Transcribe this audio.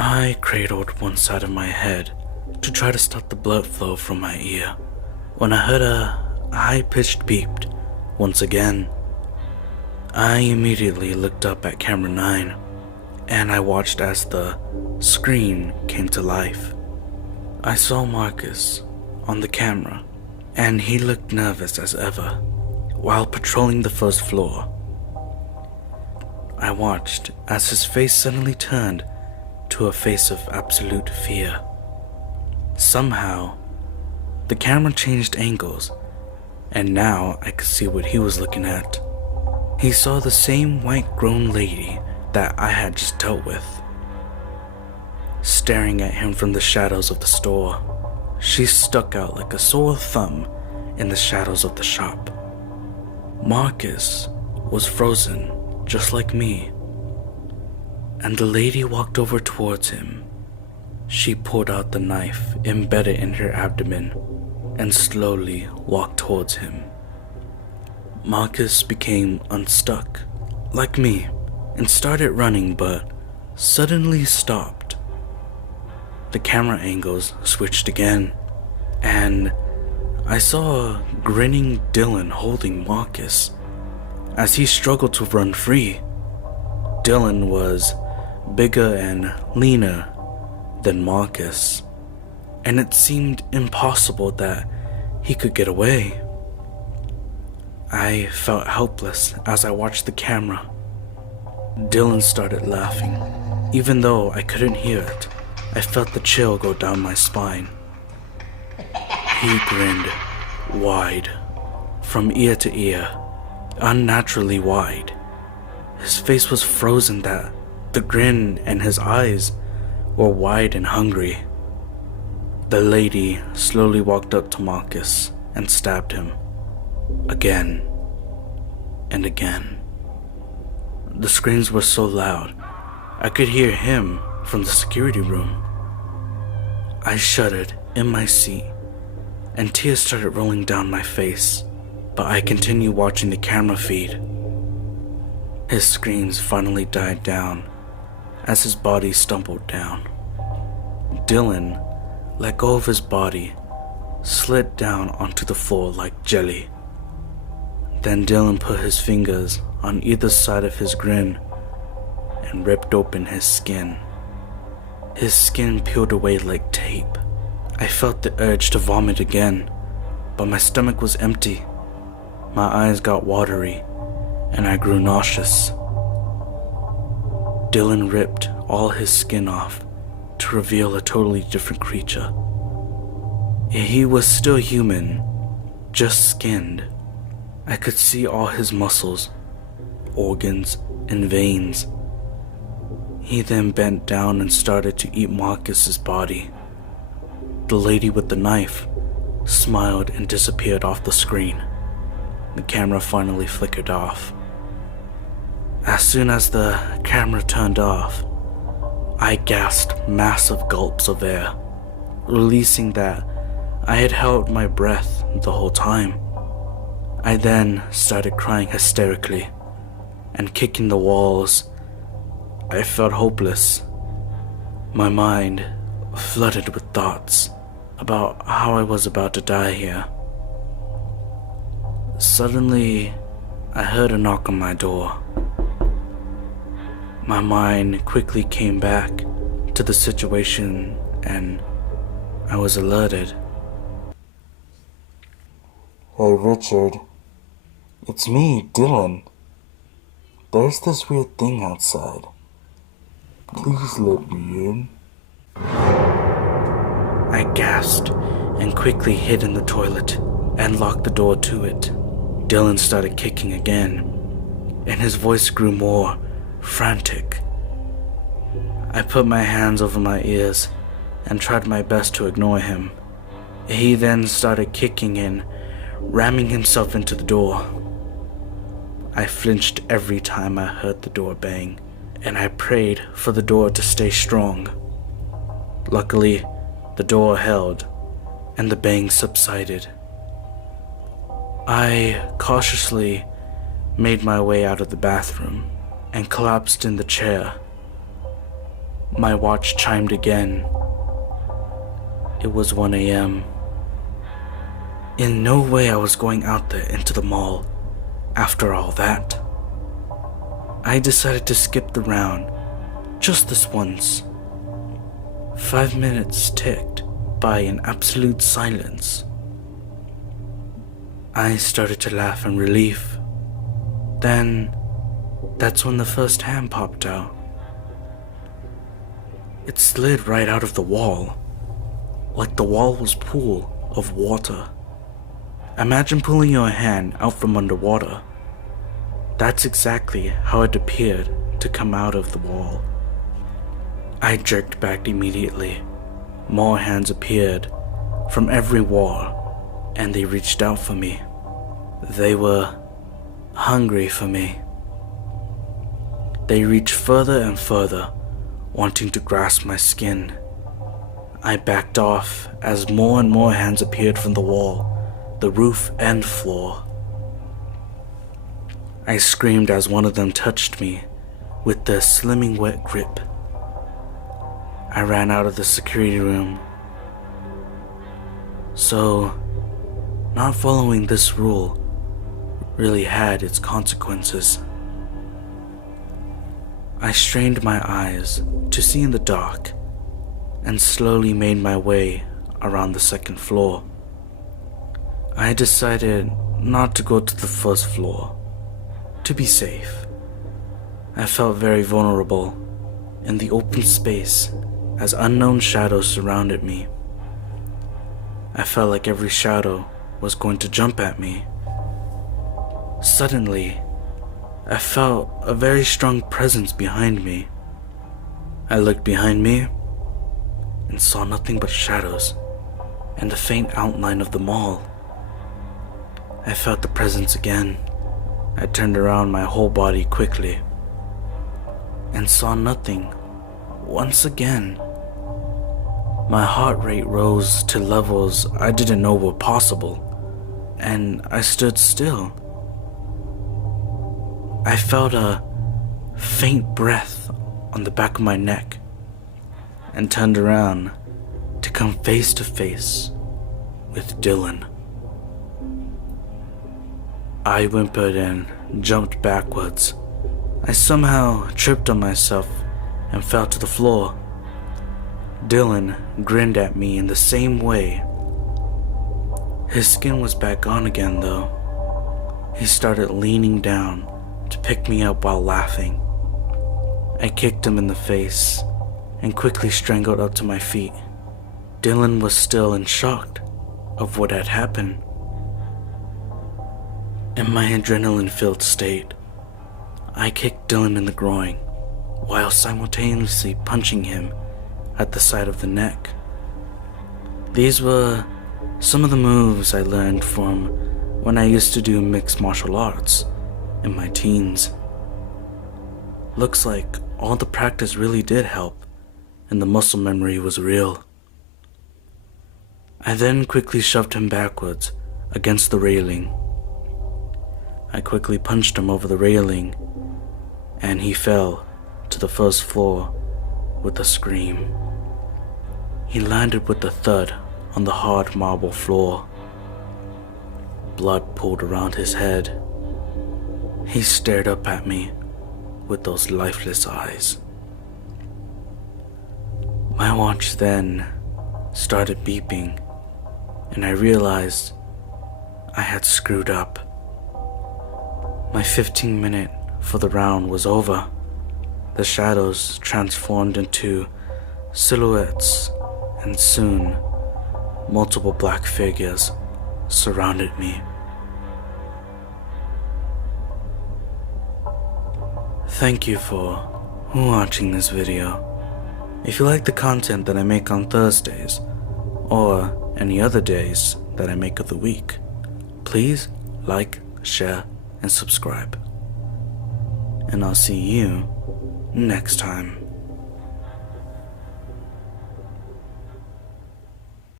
I cradled one side of my head to try to stop the blood flow from my ear when I heard a high-pitched beep once again. I immediately looked up at camera 9 and I watched as the screen came to life. I saw Marcus on the camera and he looked nervous as ever while patrolling the first floor. I watched as his face suddenly turned to a face of absolute fear. Somehow, the camera changed angles, and now I could see what he was looking at. He saw the same white-grown lady that I had just dealt with, staring at him from the shadows of the store. She stuck out like a sore thumb in the shadows of the shop. Marcus was frozen, just like me, and the lady walked over towards him. She pulled out the knife embedded in her abdomen and slowly walked towards him. Marcus became unstuck, like me, and started running but suddenly stopped. The camera angles switched again, and I saw a grinning Dylan holding Marcus as he struggled to run free. Dylan was bigger and leaner than Marcus, and it seemed impossible that he could get away. I felt helpless as I watched the camera. Dylan started laughing. Even though I couldn't hear it, I felt the chill go down my spine. He grinned wide, from ear to ear, unnaturally wide. His face was frozen that the grin and his eyes were wide and hungry. The lady slowly walked up to Marcus and stabbed him. Again and again. The screams were so loud, I could hear him from the security room. I shuddered in my seat and tears started rolling down my face, but I continued watching the camera feed. His screams finally died down as his body stumbled down. Dylan let go of his body, slid down onto the floor like jelly. Then Dylan put his fingers on either side of his grin and ripped open his skin. His skin peeled away like tape. I felt the urge to vomit again, but my stomach was empty. My eyes got watery, and I grew nauseous. Dylan ripped all his skin off to reveal a totally different creature. He was still human, just skinned. I could see all his muscles, organs, and veins. He then bent down and started to eat Marcus's body. The lady with the knife smiled and disappeared off the screen. The camera finally flickered off. As soon as the camera turned off, I gasped massive gulps of air, releasing that I had held my breath the whole time. I then started crying hysterically and kicking the walls. I felt hopeless. My mind flooded with thoughts about how I was about to die here. Suddenly, I heard a knock on my door. My mind quickly came back to the situation and I was alerted. Hey Richard, it's me, Dylan. There's this weird thing outside. Please let me in. I gasped and quickly hid in the toilet and locked the door to it. Dylan started kicking again, and his voice grew more frantic. I put my hands over my ears and tried my best to ignore him. He then started kicking and ramming himself into the door. I flinched every time I heard the door bang, and I prayed for the door to stay strong. Luckily, the door held, and the bang subsided. I cautiously made my way out of the bathroom and collapsed in the chair. My watch chimed again. It was 1 a.m. In no way I was going out there into the mall after all that. I decided to skip the round just this once. 5 minutes ticked by in absolute silence. I started to laugh in relief. Then, that's when the first hand popped out. It slid right out of the wall, like the wall was a pool of water. Imagine pulling your hand out from underwater. That's exactly how it appeared to come out of the wall. I jerked back immediately. More hands appeared from every wall, and they reached out for me. They were hungry for me. They reached further and further, wanting to grasp my skin. I backed off as more and more hands appeared from the wall, the roof and floor. I screamed as one of them touched me with their slimming wet grip. I ran out of the security room. So, not following this rule really had its consequences. I strained my eyes to see in the dark and slowly made my way around the second floor. I decided not to go to the first floor, to be safe. I felt very vulnerable in the open space as unknown shadows surrounded me. I felt like every shadow was going to jump at me. Suddenly, I felt a very strong presence behind me. I looked behind me and saw nothing but shadows and the faint outline of the mall. I felt the presence again. I turned around my whole body quickly and saw nothing once again. My heart rate rose to levels I didn't know were possible, and I stood still. I felt a faint breath on the back of my neck and turned around to come face to face with Dylan. I whimpered and jumped backwards. I somehow tripped on myself and fell to the floor. Dylan grinned at me in the same way. His skin was back on again though. He started leaning down to pick me up while laughing. I kicked him in the face and quickly strangled up to my feet. Dylan was still in shock of what had happened. In my adrenaline-filled state, I kicked Dylan in the groin while simultaneously punching him at the side of the neck. These were some of the moves I learned from when I used to do mixed martial arts in my teens. Looks like all the practice really did help, and the muscle memory was real. I then quickly shoved him backwards against the railing. I quickly punched him over the railing, and he fell to the first floor with a scream. He landed with a thud on the hard marble floor. Blood pooled around his head. He stared up at me with those lifeless eyes. My watch then started beeping, and I realized I had screwed up. My 15-minute for the round was over. The shadows transformed into silhouettes, and soon multiple black figures surrounded me. Thank you for watching this video. If you like the content that I make on Thursdays, or any other days that I make of the week, please like, share, and subscribe. And I'll see you next time.